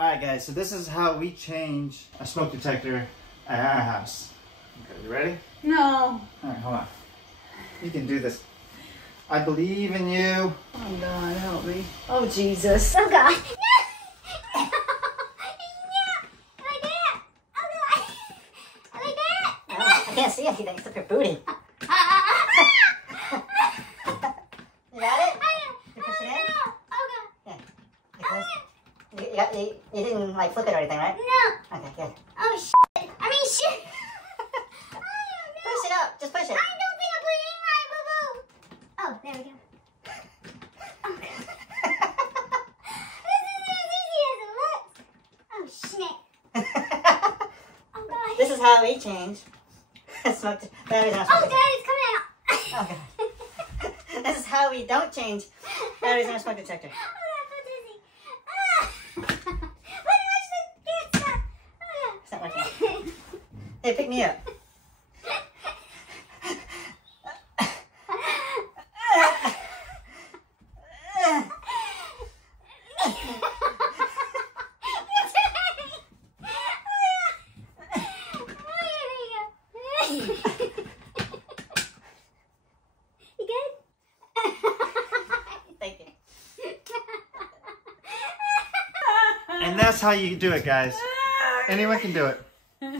Alright guys, so this is how we change a smoke detector at our house. Okay, you ready? No. Alright, hold on. You can do this. I believe in you. Oh God, help me. Oh Jesus. Oh God. I can't see anything except your booty. You got it? You push it in? Yeah. You didn't like flip it or anything, right? No. Okay, good. Oh shit. I mean shit. Push it up. Just push it. I don't think I put it in right, boo boo. Oh, there we go. Oh God. This is as easy as it looks. Oh shit. Oh God. This is how we change. Smoke batteries in a smoke detector. Daddy's coming out. Oh God. This is how we don't change batteries in a smoke detector. It's not working. Hey, pick me up. And that's how you do it, guys. Anyone can do it.